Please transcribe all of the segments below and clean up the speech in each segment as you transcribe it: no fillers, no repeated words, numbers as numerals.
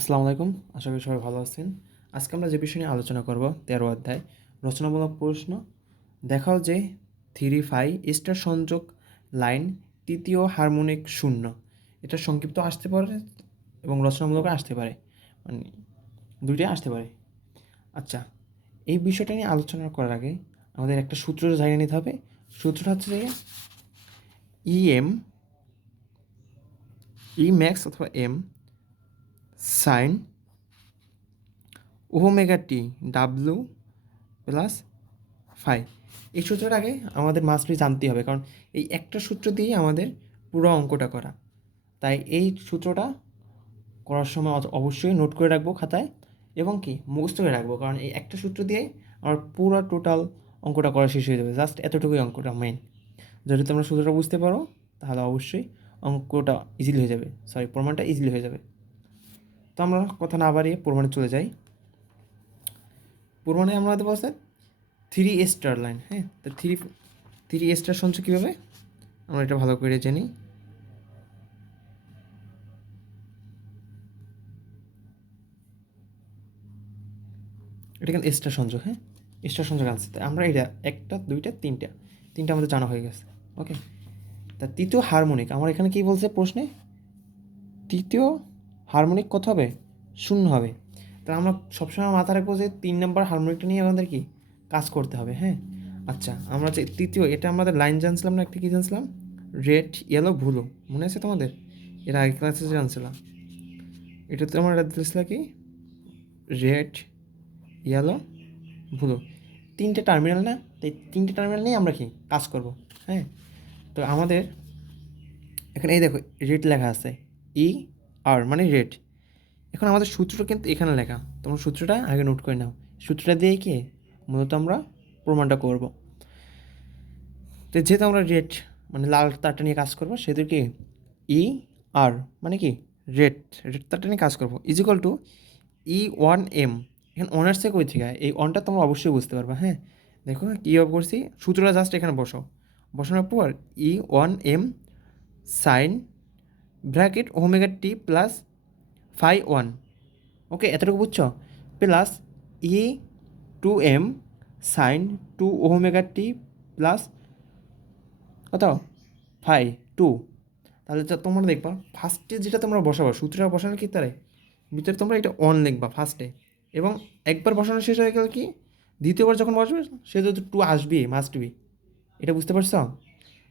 আসসালামু আলাইকুম। আশা করি সবাই ভালো আছেন। আজকে আমরা যে বিষয় নিয়ে আলোচনা করব ১৩ অধ্যায় রচনামূলক প্রশ্ন। দেখাও যে 3 5 স্টার সংযোগ লাইন তৃতীয় হারমোনিক শূন্য। এটা সংক্ষিপ্ত আসতে পারে এবং রচনামূলক আসতে পারে, মানে দুইটাই আসতে পারে। আচ্ছা, এই বিষয়টা নিয়ে আলোচনা করার আগে আমাদের একটা সূত্র জানিয়ে নিতে হবে। সূত্রটা হচ্ছে যে এম ই ম্যাক্স অথবা M sine omega T W plus phi. এই সূত্রটার আগে আমাদের মাস্ট বি জানতেই হবে, কারণ এই একটা সূত্র দিয়েই আমাদের পুরো অঙ্কটা করা। তাই এই সূত্রটা করার সময় অবশ্যই নোট করে রাখবো খাতায় এবং কি মুখস্থ করে রাখবো, কারণ এই একটা সূত্র দিয়েই আমার পুরো টোটাল অঙ্কটা করা শেষ হয়ে যাবে। জাস্ট এতটুকুই অঙ্কটা মেইন। যদি তোমরা সূত্রটা বুঝতে পারো তাহলে অবশ্যই অঙ্কটা ইজিলি হয়ে যাবে, প্রমাণটা ইজিলি হয়ে যাবে। তো আমরা কথা না বাড়িয়ে প্রমাণে চলে যাই। প্রমাণে আমরা দেবো আছে 3 স্টার লাইন। হ্যাঁ, তো থ্রি স্টার শুনছো কীভাবে আমরা এটা ভালো করে জানি। এটা কিন্তু স্টার সংযোগ। হ্যাঁ, স্টার সংযোগ আনছে, তাই আমরা এটা একটা দুইটা তিনটা আমাদের জানা হয়ে গেছে। ওকে, তা তৃতীয় হারমোনিক আমার এখানে কী বলছে প্রশ্নে, তৃতীয় হারমোনিক কত হবে? শূন্য হবে। তা আমরা সবসময় মাথায় রাখবো যে 3 নম্বর হারমোনিকটা নিয়ে আমাদের কি কাজ করতে হবে। হ্যাঁ, আচ্ছা, আমরা যে তৃতীয়, এটা আমাদের লাইন জানছিলাম না, একটা কী জানছিলাম, রেড ইয়েলো ব্লু, মনে আছে তোমাদের? এর আগে ক্লাসে জানছিলাম। এটা তো আমরা দিয়েছিলাম কি রেড ইয়েলো ব্লু, তিনটে টার্মিনাল না? তাই তিনটে টার্মিনাল নিয়ে আমরা কি কাজ করব। হ্যাঁ, তো আমাদের এখানে এই দেখো রেড লেখা আছে, ই আর মানে রেড। এখন আমাদের সূত্রটা কিন্তু এখানে লেখা, তোমরা সূত্রটা আগে নোট করে নাও। সূত্রটা দিয়ে কি মূলত আমরা প্রমাণটা করব। তো যেহেতু আমরা রেড মানে লাল তারটা নিয়ে কাজ করবো, সেহেতু কি ই আর মানে কি রেড রেড তারটা নিয়ে কাজ করবো ইজিক্যাল টু E1M। এখানে অনার্সে কই থেকে এই অনটা তোমরা অবশ্যই বুঝতে পারবা। হ্যাঁ, দেখো কী করছি, সূত্রটা জাস্ট এখানে বসাও। বসানোর পর E1M sine bracket omega t plus phi one. Okay, এতটুকু বুঝছো? Plus E2M sine two omega t plus কত ফাই টু। তাহলে তোমরা দেখবা ফার্স্টে যেটা তোমরা বসাবো সূত্রটা বসানোর কি তারে ভিতরে তোমরা এটা অন লিখবা ফার্স্টে, এবং একবার বসানো শেষ হয়ে গেলে কি দ্বিতীয়বার যখন বসবে সে তো টু আসবেই, মাস্ট বি। এটা বুঝতে পারছো?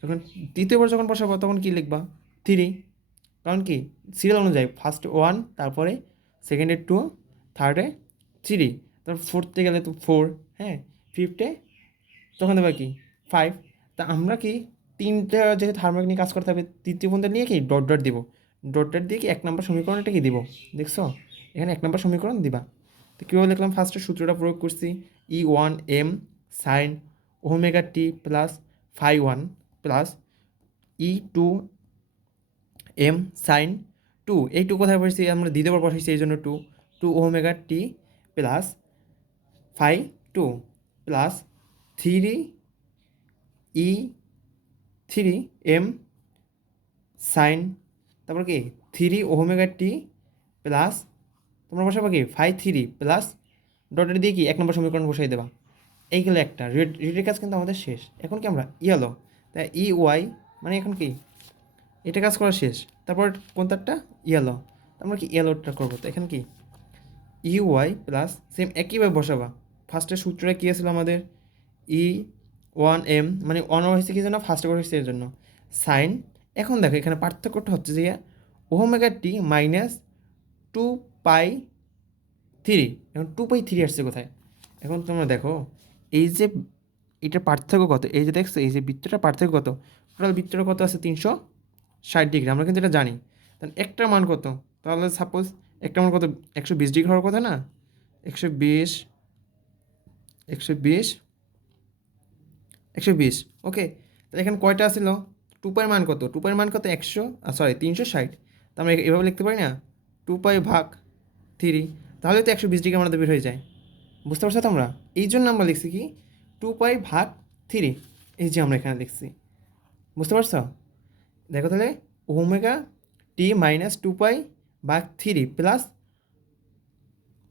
যখন দ্বিতীয়বার যখন বসাবো তখন কি লিখবা থ্রি, কারণ কি সিরিয়াল অনুযায়ী ফার্স্টে ওয়ান, তারপরে সেকেন্ডে টু, থার্ডে থ্রি, তারপর ফোর্থে গেলে তো ফোর। হ্যাঁ, ফিফথে তখন দেবা কি ফাইভ। তা আমরা কি তিনটা যেহেতু হারমোনিক নিয়ে কাজ করতে হবে, তৃতীয় পন্থা নিয়ে কি ডট ডট দিব। ডট ডট দিয়ে কি 1 নম্বর সমীকরণটা কি দিব, দেখছো? এখানে 1 নম্বর সমীকরণ দিবা। তো কীভাবে লিখলাম, ফার্স্টে সূত্রটা প্রয়োগ করছি, E1M sine omega t plus phi one plus E2M sine two. এই টু কোথায় বসেছি, আমরা দ্বিতীয়বার বসাইছি এই জন্য two, two omega t plus phi two plus three E3M sine, তারপর কি থ্রি ওমেগা টি প্লাস তোমরা বসাবো কি ফাই থ্রি প্লাস ডটের দিয়ে কি 1 নম্বর সমীকরণ বসাই দেবা। এইগুলো একটা রেডের কাজ কিন্তু আমাদের শেষ। এখন কি আমরা ইয়েলো, তাই EY মানে এখন কি এটা কাজ করা শেষ। তারপর কোন তারটা ইয়েলো, আমরা কি ইয়েলোটা করবো। তো এখানে কি EY প্লাস সেম একইভাবে বসাবা। ফার্স্টের সূত্রটা কী ছিল আমাদের, E1M মানে অন হয়েছে কি জন্য, ফার্স্ট হয়েছে এর জন্য সাইন। এখন দেখো এখানে পার্থক্যটা হচ্ছে যে omega t minus two pi three. এখন টু পাই থ্রি আসছে কোথায়? এখন তোমরা দেখো এই যে এটার পার্থক্য কত, এই যে দেখছো এই যে বৃত্তটার পার্থক্য কত, টোটাল বৃত্তটা কত আছে 360 ডিগ্রি, আমরা কিন্তু এটা জানি। তাহলে একটার মান কত, তাহলে সাপোজ একটা মান কত 120 ডিগ্রি হওয়ার কথা না, 120 120 120। ওকে, তাহলে এখানে কয়টা ছিল, টু পাইয়ের মান কত, টু পাইয়ের মান কত 360। তো আমরা এভাবে লিখতে পারি না, টু পাই ভাগ থ্রি, তাহলে তো 120 ডিগ্রি আমাদের বের হয়ে যায়। বুঝতে পারছো তোমরা? এই জন্য আমরা লিখছি কি টু পাই ভাগ থ্রি, এই যে আমরা এখানে লিখছি। বুঝতে পারছো? দেখো তাহলে ওমেগা টি মাইনাস টু পাই ভাগ three plus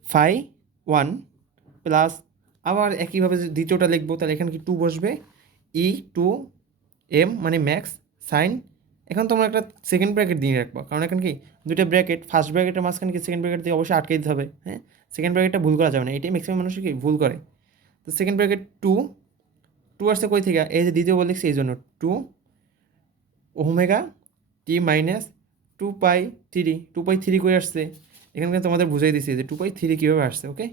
phi one plus আবার একইভাবে যে দ্বিতীয়টা লিখবো, তাহলে এখানে কি টু বসবে, ই টু এম মানে ম্যাক্স সাইন। এখন তোমরা একটা সেকেন্ড ব্র্যাকেট দিয়ে রাখবো, কারণ এখানে কি দুইটা ব্র্যাকেট, ফার্স্ট ব্র্যাকেটের মাঝখানে কি সেকেন্ড ব্র্যাকেট দিয়ে অবশ্যই আটকে দিতে হবে। হ্যাঁ, সেকেন্ড ব্র্যাকেটটা ভুল করা যাবে না, এটাই ম্যাক্সিমাম মানুষ কি ভুল করে। তো সেকেন্ড ব্র্যাকেট টু, টু আসছে কই থেকে, এই যে দ্বিতীয় বল লিখছি এই জন্য, টু ওমেগা টি minus two pi three, two pi three করে আসছে, এখানে তোমাদের বুঝাই দিছি যে টু পাই থ্রি কীভাবে আসছে। ওকে,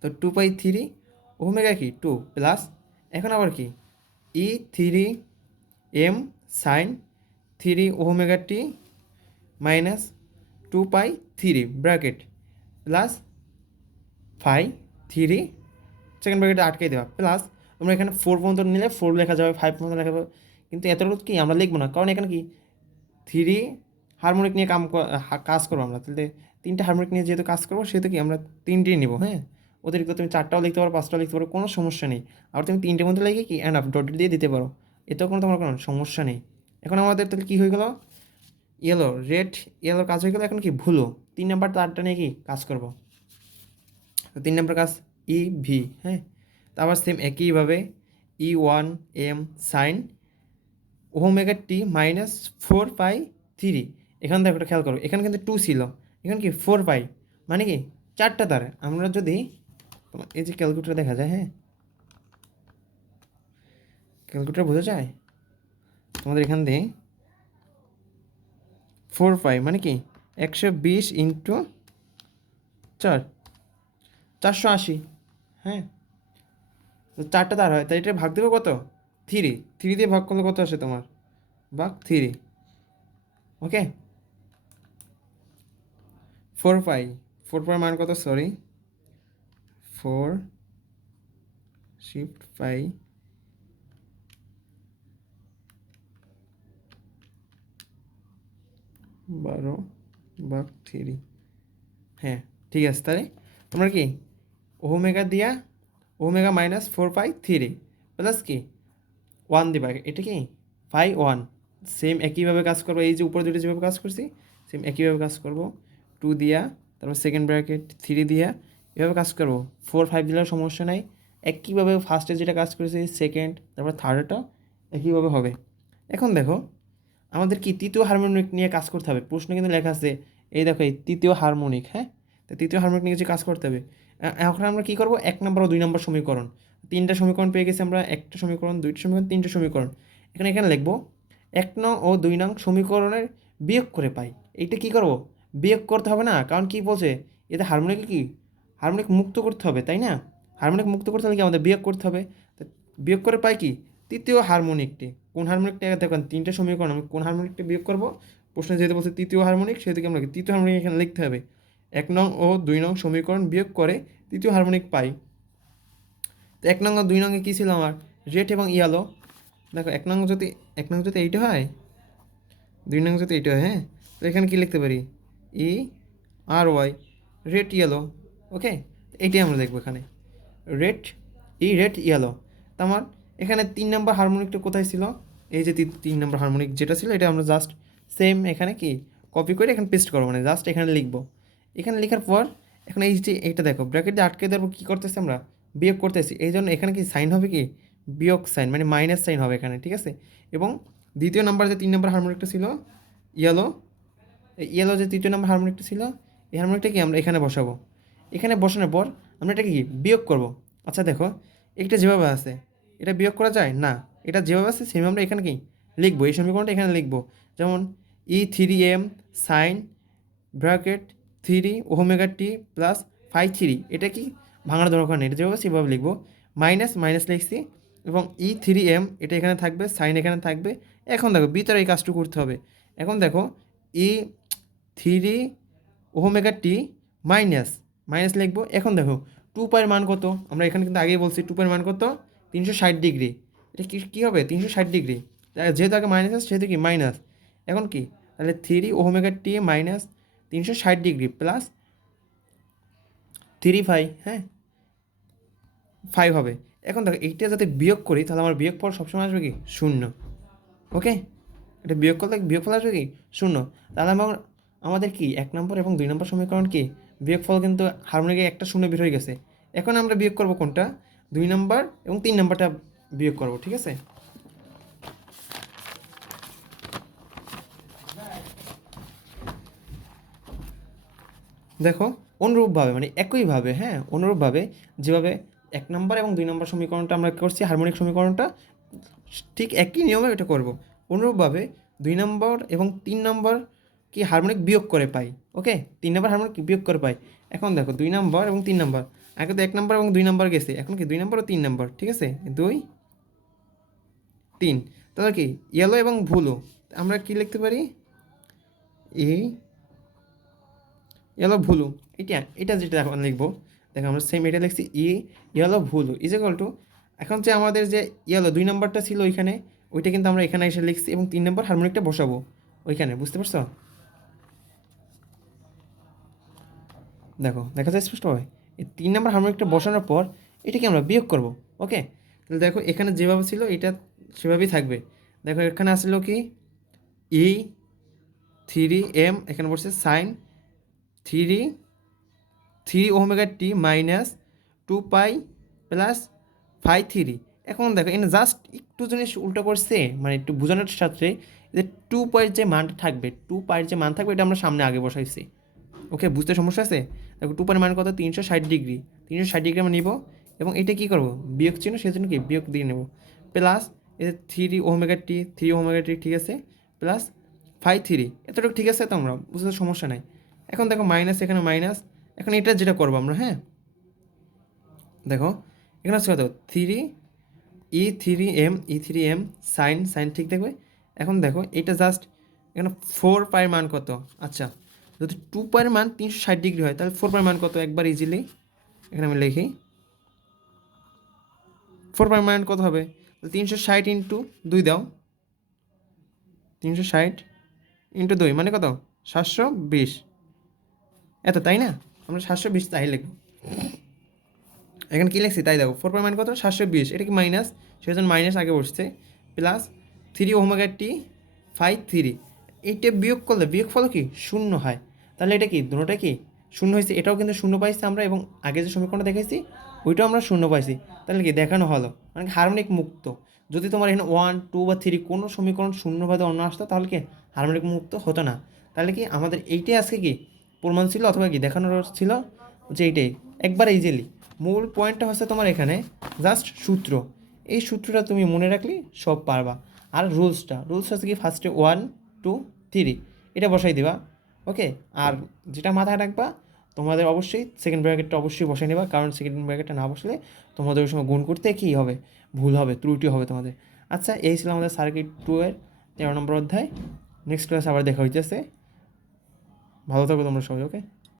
তো টু পাই থ্রি ওমেগা কি টু প্লাস, এখন আবার কি E three M sine three omega টি minus two pi three bracket plus phi three second ব্র্যাকেটে আটকে দেওয়া প্লাস, তোমরা এখানে ফোর পর্যন্ত নিলে ফোর লেখা যাবে, ফাইভ পর্যন্ত লেখা যাবে, কিন্তু এতটুকু কি আমরা লিখবো না, কারণ এখানে কি থ্রি হারমোনিক নিয়ে কাজ করবো আমরা, তাহলে তিনটা হারমোনিক নিয়ে যেহেতু কাজ করবো সেহেতু কি আমরা তিনটেই নেবো। হ্যাঁ, অতিরিক্ত তুমি চারটাও লিখতে পারো, পাঁচটাও লিখতে পারো, কোনো সমস্যা নেই। আবার তুমি তিনটের মধ্যে লিখে কি অ্যান্ড আপ ডট দিয়ে দিতে পারো, এতেও কোনো তোমার কোনো সমস্যা নেই। এখন আমাদের তাহলে কী হয়ে গেলো, ইয়েলো রেড ইয়েলোর কাজ হয়ে গেলো। এখন কি ভুলো তিন নাম্বার তারটা নিয়ে কি কাজ করবো, তো তিন নম্বর কাজ ই ভি। হ্যাঁ, তারপর সেম একইভাবে E one M sine omega টি মাইনাস ফোর পাই থ্রি। এখান থেকে একটা খেয়াল করো, এখানে কিন্তু টু ছিল, এখানে কি ফোর পাই, মানে কি চারটা তার। আমরা যদি তোমার এই যে ক্যালকুলেটার দেখা যায়, হ্যাঁ ক্যালকুলেটার বোঝা যায় তোমাদের, এখান দিয়ে ফোর পাই মানে কি 120 ইন্টু চার, 480। হ্যাঁ, তো চারটা তার হয়, তাই এটা ভাগ দেবো কত, থ্রি, থ্রি দিয়ে ভাগ করলে কত আসে তোমার, ভাগ থ্রি। ওকে, ফোর পাই, ফোর পাই মান কত, সরি ফোর শিফট পাই বারো ভাগ থ্রি। হ্যাঁ ঠিক আছে, তাহলে তোমরা কি ওমেগা দিয়া omega minus four pi three plus কি ওয়ান দিবা, এটা কি পাই ওয়ান, সেম একইভাবে কাজ করবো, এই যে উপরে দুটো যেভাবে কাজ করছি সেম একইভাবে কাজ করবো, টু দিয়া তারপর সেকেন্ড ব্র্যাকেট থ্রি দিয়া এভাবে কাজ করবো, ফোর ফাইভ দিলেও সমস্যা নাই। একইভাবে ফার্স্টে যেটা কাজ করেছি সেকেন্ড তারপর থার্ডটা একইভাবে হবে। এখন দেখো আমাদের কি তৃতীয় হারমোনিক নিয়ে কাজ করতে হবে, প্রশ্ন কিন্তু লেখা আছে এই দেখো এই তৃতীয় হারমোনিক। হ্যাঁ, তো তৃতীয় হারমোনিক নিয়ে কিছু কাজ করতে হবে। এখন আমরা কী করবো, এক নম্বর ও দুই নম্বর সমীকরণ, তিনটা সমীকরণ পেয়ে গেছি আমরা, একটা সমীকরণ দুইটা সমীকরণ তিনটে সমীকরণ, এখানে এখানে লিখবো এক নং ও দুই নং সমীকরণের বিয়োগ করে পাই। এইটা কী করবো, বিয়োগ করতে হবে না, কারণ কি বলছে এতে হারমোনিকে কি হারমোনিক মুক্ত করতে হবে, তাই না, হারমোনিক মুক্ত করতে হলে কি আমাদের বিয়োগ করতে হবে। তো বিয়োগ করে পাই কি তৃতীয় হারমোনিকটি, কোন হারমোনিকটা দেখেন তিনটে সমীকরণ, আমি কোন হারমোনিকটা বিয়োগ করবো, প্রশ্নে যেহেতু বলছে তৃতীয় হারমোনিক সেহেতু আমরা তৃতীয় হারমোনিক এখানে লিখতে হবে, এক নং ও দুই নং সমীকরণ বিয়োগ করে তৃতীয় হারমোনিক পাই। তো এক নং ও দুই নংয়ে কী ছিল আমার, রেড এবং ইয়ালো। দেখো এক নং যদি এইটা হয়, দুই নং যদি এইটা হয়, হ্যাঁ তো এখানে কী লিখতে পারি, ই আর ওয়াই রেড ইয়েলো। ওকে, এইটাই আমরা দেখবো এখানে রেড রেড ইয়েলো। তো আমার এখানে তিন নম্বর হারমোনিকটা কোথায় ছিল, এই যে তিন নম্বর হারমোনিক যেটা ছিল এটা আমরা জাস্ট সেম এখানে কি কপি করে এখানে পেস্ট করবো, মানে জাস্ট এখানে লিখবো। এখানে লেখার পর এখন এই যে এইটা দেখো ব্র্যাকেট দিয়ে আটকে দেওয়ার পর কী করতেছি আমরা, বিয়োগ করতেছি, এই জন্য এখানে কি সাইন হবে কি বিয়োগ সাইন মানে মাইনাস সাইন হবে এখানে, ঠিক আছে। এবং দ্বিতীয় নাম্বার যে তিন নম্বর হারমোনিকটা ছিল ইয়েলো, এই ইয়েলো যে তৃতীয় নম্বর হারমোনিকটা ছিল এই হারমোনিকটা কি আমরা এখানে বসাবো, এখানে বসানোর পর আমরা এটা কি বিয়োগ করব। আচ্ছা দেখো এটা যেভাবে আছে এটা বিয়োগ করা যায় না, এটা যেভাবে আছে সেভাবে আমরা এখানে কি লিখবো, এই সমীকরণটা এখানে লিখবো, যেমন E three M sine bracket three omega t plus five three, এটা কি ভাঙার দরকার নেই, এটা যেভাবে সেভাবে লিখবো, মাইনাস মাইনাস লিখছি এবং ই থ্রি এম এটা এখানে থাকবে, সাইন এখানে থাকবে। এখন দেখো ভিতরে এই কাজটুকু করতে হবে। এখন দেখো ই থ্রি ওমেগা টি মাইনাস মাইনাস লিখবো। এখন দেখো টু পাইয়ের মান কত, আমরা এখানে কিন্তু আগেই বলছি টু পাইয়ের মান কত 360 ডিগ্রি, এটা কী হবে 360 ডিগ্রি, যেহেতু আগে মাইনাস আছে সেহেতু কি মাইনাস, এখন কি তাহলে থ্রি ওমেগা টি minus 360 degree plus three five, হ্যাঁ ফাইভ হবে। এখন দেখো এইটা যাতে বিয়োগ করি তাহলে আমার বিয়োগফল সবসময় আসবে কি শূন্য। ওকে, এটা বিয়োগ করলে বিয়োগফল আসবে কি শূন্য, তাহলে আমাদের কি এক নম্বর এবং দুই নম্বর সমীকরণ কি বিয়োগফল কিন্তু হারমোনিকে একটা শূন্য বের হয়ে গেছে। এখন আমরা বিয়োগ করব কোনটা? 2 নাম্বার এবং 3 নাম্বারটা বিয়োগ করব, ঠিক আছে? দেখো অনুরূপভাবে মানে একইভাবে, হ্যাঁ অনুরূপভাবে যেভাবে 1 নাম্বার এবং 2 নাম্বার সমীকরণটা আমরা করছি হারমোনিক সমীকরণটা, ঠিক একই নিয়মে এটা করব। অনুরূপভাবে 2 নম্বর এবং 3 নম্বর কি হারমোনিক বিয়োগ করে পাই। ওকে, 3 নম্বর হারমোনিক বিয়োগ করে পাই। এখন দেখো 2 নম্বর এবং 3 নম্বর, আগে তো 1 নম্বর এবং 2 নম্বর গেছে, এখন কি 2 নম্বর ও 3 নম্বর, ঠিক আছে? 2 3, তাহলে কি ইয়েলো এবং ব্লু আমরা কি লিখতে পারি? এই ইয়েলো ব্লু, এটা যেটা এখন লিখবো, দেখো আমরা সেম এটা লিখছি yellow blue is equal to, এখন যে আমাদের যে ইয়েলো 2 নম্বরটা ছিল ওইখানে, ওইটা কিন্তু আমরা এখানে এসে লিখছি এবং 3 নম্বর হারমোনিকটা বসাবো ওইখানে, বুঝতে পারছো? দেখো দেখা যায় স্পষ্টভাবে এই 3 নম্বর হারমোনিকটা বসানোর পর এটাকে আমরা বিয়োগ করব। ওকে, তাহলে দেখো এখানে যেভাবে ছিল এটা সেভাবেই থাকবে। দেখো এখানে আসলো কি ই 3m, এখানে বসছে সাইন 3 ওমেগা টি মাইনাস 2 পাই প্লাস 5 3। এখন দেখো এখানে জাস্ট একটু জিনিস উল্টো করছে, মানে একটু বোঝানোর সাথে যে 2 পাইয়ের যে মানটা থাকবে, 2 পাইয়ের যে মান থাকবে এটা আমরা সামনে আগে বসাইছি। ওকে, বুঝতে সমস্যা আছে? দেখো 2 পাইয়ের মান কত? 360 ডিগ্রি। 360 ডিগ্রি আমরা নিব এবং এটা কী করবো? বিয়োগ চিহ্ন, সেই জন্য কি বিয়োগ দিয়ে নেব। প্লাস এই 3 ওমেগা টি, ঠিক আছে, প্লাস 5 3, এতটুকু ঠিক আছে? তো আমরা বুঝতে সমস্যা নাই। এখন দেখো মাইনাস, এখানে মাইনাস, এখন এটা যেটা করবো আমরা, হ্যাঁ দেখো এখানে আছে কত? 3 ই 3m সাইন ঠিক দেখবে। এখন দেখো এটা জাস্ট এখানে 4 পাইয়ের মান কত? আচ্ছা, যদি 2 পাইয়ের মান 360 ডিগ্রি হয় তাহলে 4 পাইয়ের মান কত? একবার ইজিলি এখানে আমি লিখি, 4 পাইয়ের মান কত হবে? 360 ইন্টু 2 দাও, 360 ইন্টু 2 মানে কত? 720। এত, তাই না? আমরা 720 তাই লিখব। এখানে কী লিখছি তাই দেখো, 4 মান কত? 720, এটা কি মাইনাস, সেজন্য মাইনাস আগে বসছে, প্লাস 3 ওমেগা টি 5 3। এইটা বিয়োগ করলে বিয়োগ ফল কি শূন্য হয়, তাহলে এটা কি দুটোটা কি শূন্য হয়েছে, এটাও কিন্তু শূন্য পাইছি আমরা, এবং আগে যে সমীকরণটা দেখেছি ওইটাও আমরা শূন্য পাইছি, তাহলে কি দেখানো হলো মানে হারমোনিক মুক্ত। যদি তোমার এখানে 1 2 বা 3 কোনো সমীকরণ শূন্যভাবে অন্য আসতো তাহলে কি হারমোনিক মুক্ত হতো না। তাহলে কি আমাদের এইটাই আজকে কি প্রমাণ ছিল, অথবা কি দেখানোর ছিল যে এইটাই একবার ইজিলি। মূল পয়েন্টটা হচ্ছে তোমার এখানে জাস্ট সূত্র, এই সূত্রটা তুমি মনে রাখলে সব পারবা। আর রুলস হচ্ছে কি ফার্স্টে 1 2 3 এটা বসাই দিবা। ওকে, আর যেটা মাথায় রাখবা তোমাদের অবশ্যই সেকেন্ড ব্র্যাকেটটা অবশ্যই বসাই নেবা, কারণ সেকেন্ড ব্র্যাকেটটা না বসলে তোমাদের ওই সময় গুণ করতে কী হবে, ভুল হবে, ত্রুটি হবে তোমাদের। আচ্ছা, এই ছিল আমাদের সার্কিট 2 এর 13 নম্বর অধ্যায়। নেক্সট ক্লাস আবার দেখা হইতেছে। ভালো থাকো তোমরা সবাই, ওকে।